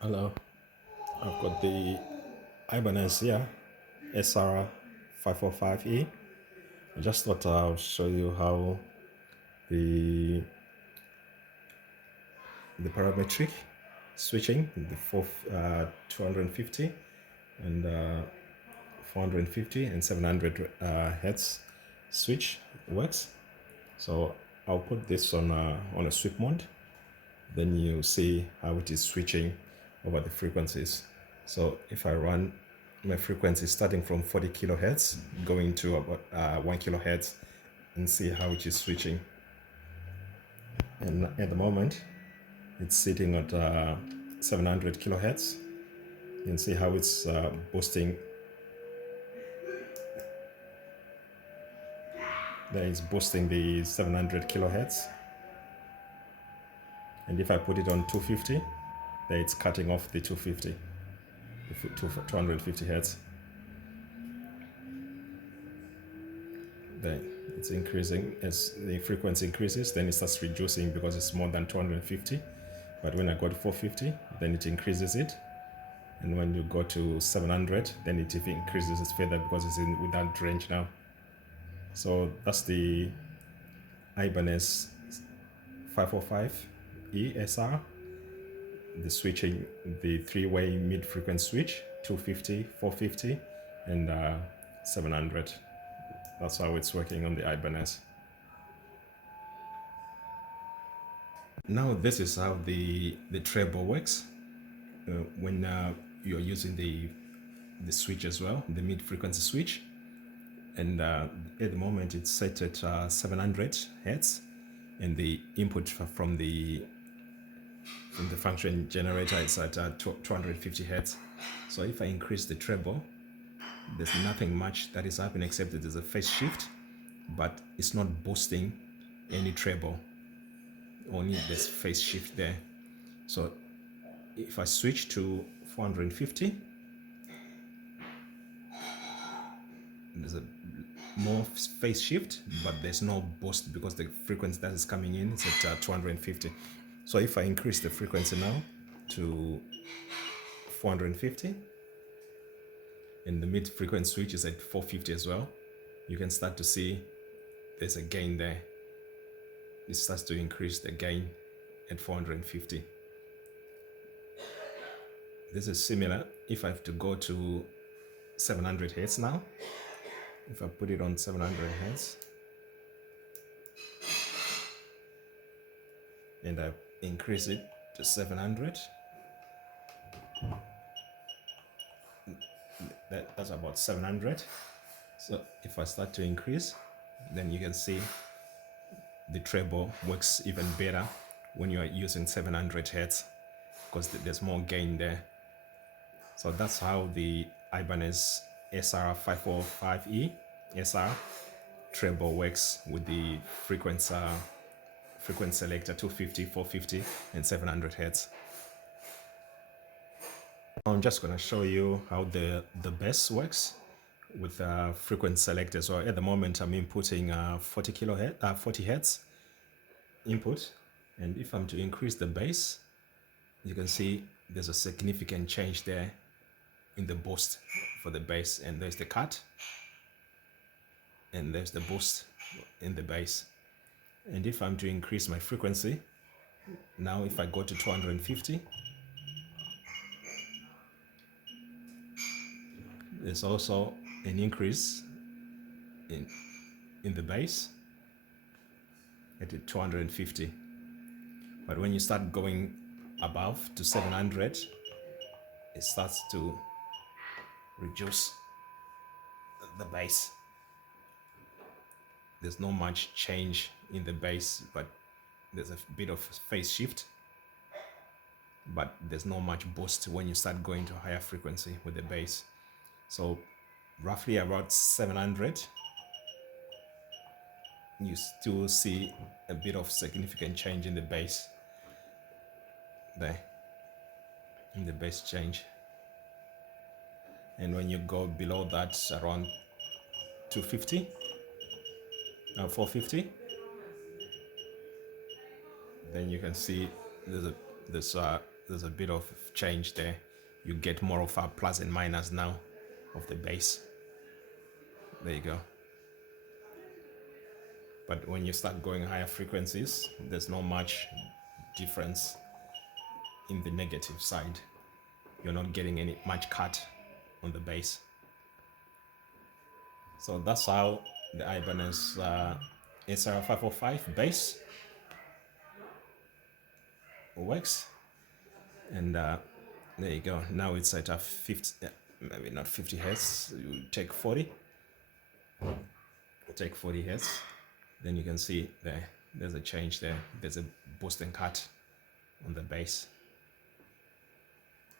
Hello, I've got the Ibanez here, SR505E. I just thought I'll show you how the the parametric switching, the 250 and 450 and 700 hertz switch works. So I'll put this on a sweep mode. Then you see how it is switching over the frequencies. So if I run my frequency starting from 40 kilohertz going to about 1 kilohertz and see how it is switching. And at the moment, it's sitting at 700 kilohertz. You can see how it's boosting. There is boosting the 700 kilohertz. And if I put it on 250, then it's cutting off the 250, 250 hertz. Then it's increasing as the frequency increases, then it starts reducing because it's more than 250. But when I go to 450, then it increases it. And when you go to 700, then it increases it further because it's in without range now. So that's the Ibanez 505E SR, the switching, the three-way mid-frequency switch, 250, 450, and 700. That's how it's working on the Ibanez. Now this is how the treble works when you're using the switch as well, the mid-frequency switch. And at the moment it's set at 700 hertz, and the input from the function generator is at 250 hertz. So if I increase the treble, there's nothing much that is happening except that there's a phase shift, but it's not boosting any treble, only this phase shift there. So if I switch to 450, there's a more phase shift, but there's no boost because the frequency that is coming in is at 250. So if I increase the frequency now to 450, and the mid frequency switch is at 450 as well, you can start to see there's a gain there. It starts to increase the gain at 450. This is similar if I have to go to 700 hertz now. If I put it on 700 hertz and I increase it to 700, that's about 700. So if I start to increase, then you can see the treble works even better when you are using 700 hertz because there's more gain there. So that's how the Ibanez SR505E SR treble works with the frequency selector 250, 450, and 700 hertz. I'm just going to show you how the bass works with frequency selector. So at the moment I'm inputting 40 hertz input, and if I'm to increase the bass, you can see there's a significant change there in the boost for the bass, and there's the cut and there's the boost in the bass. And if I'm to increase my frequency now, if I go to 250, there's also an increase in the bass at 250. But when you start going above to 700, it starts to reduce the bass. There's not much change in the bass, but there's a bit of phase shift, but there's not much boost when you start going to higher frequency with the bass. So roughly about 700, you still see a bit of significant change in the bass there, in the bass change. And when you go below that, around 250, 450, then you can see there's there's a bit of change there. You get more of a plus and minus now of the bass. There you go. But when you start going higher frequencies, there's not much difference in the negative side. You're not getting any much cut on the bass. So that's how the Ibanez SR505 bass works. And there you go. Now it's at a 50, maybe not 50 hertz. You take 40. Take 40 hertz. Then you can see there's a change there. There's a boost and cut on the bass.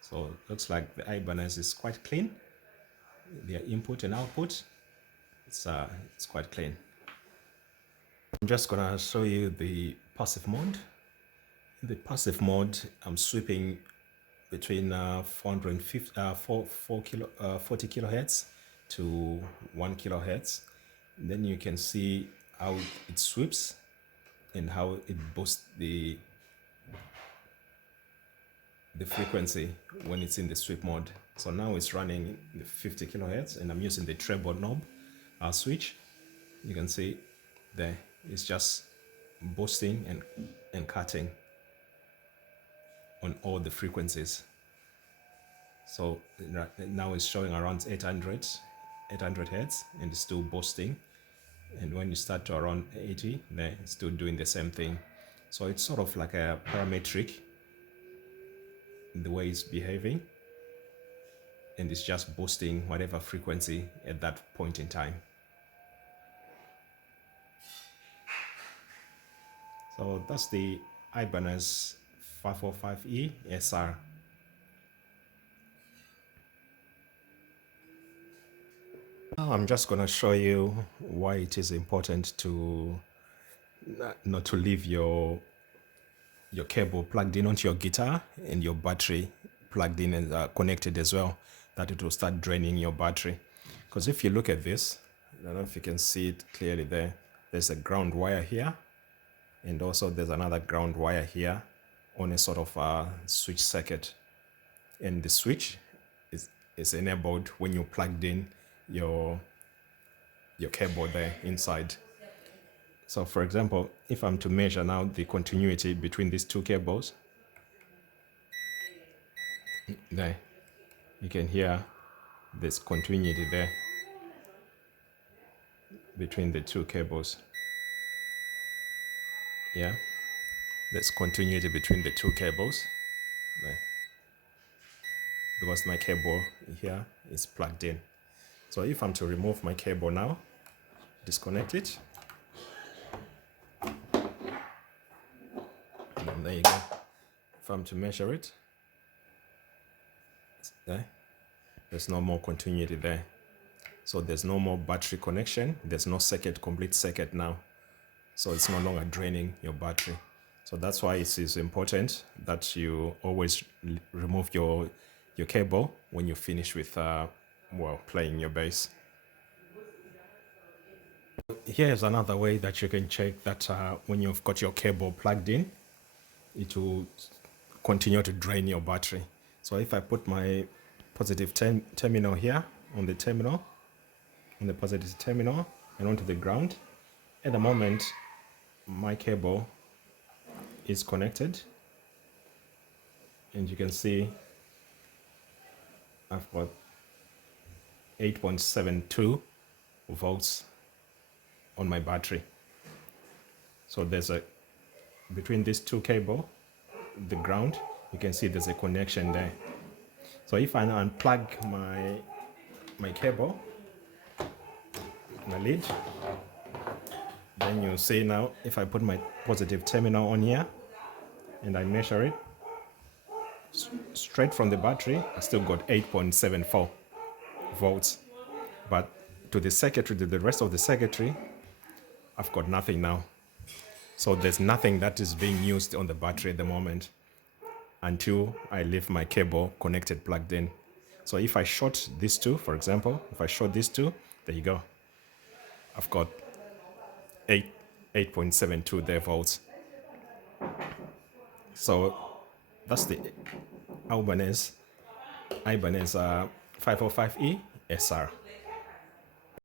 So it looks like the Ibanez is quite clean. Their input and output, it's quite clean. I'm just gonna show you the passive mode. In the passive mode, I'm sweeping between 40 kilohertz to 1 kilohertz. Then you can see how it sweeps and how it boosts the frequency when it's in the sweep mode. So now it's running the 50 kilohertz and I'm using the treble knob switch. You can see there it's just boosting and cutting on all the frequencies. So now it's showing around 800 hertz and it's still boosting. And when you start to around 80, there it's still doing the same thing. So it's sort of like a parametric the way it's behaving, and it's just boosting whatever frequency at that point in time. So that's the Ibanez 505E SR. Now I'm just going to show you why it is important to not to leave your cable plugged in onto your guitar and your battery plugged in and connected as well, that it will start draining your battery. Because if you look at this, I don't know if you can see it clearly there, there's a ground wire here and also there's another ground wire here on a sort of switch circuit, and the switch is enabled when you plugged in your cable there inside. So for example, if I'm to measure now the continuity between these two cables, there, you can hear this continuity there between the two cables. Yeah, there's continuity between the two cables there, because my cable here is plugged in. So if I'm to remove my cable now, disconnect it, and there you go. If I'm to measure it, there, there's no more continuity there. So there's no more battery connection. There's no complete circuit now. So it's no longer draining your battery. So that's why it is important that you always remove your cable when you finish with playing your bass. Here's another way that you can check that when you've got your cable plugged in, it will continue to drain your battery. So if I put my positive terminal here on the positive terminal and onto the ground, at the moment my cable is connected, and you can see I've got 8.72 volts on my battery. So there's between these two cables, the ground, you can see there's a connection there. So if I now unplug my cable, my lead, then you'll see now if I put my positive terminal on here and I measure it straight from the battery, I still got 8.74 volts. But to the circuitry, to the rest of the circuitry, I've got nothing now. So there's nothing that is being used on the battery at the moment until I leave my cable connected, plugged in. So if I short these two, for example, if I short these two, there you go. I've got 8.72 there volts. So That's the Ibanez 505E SR.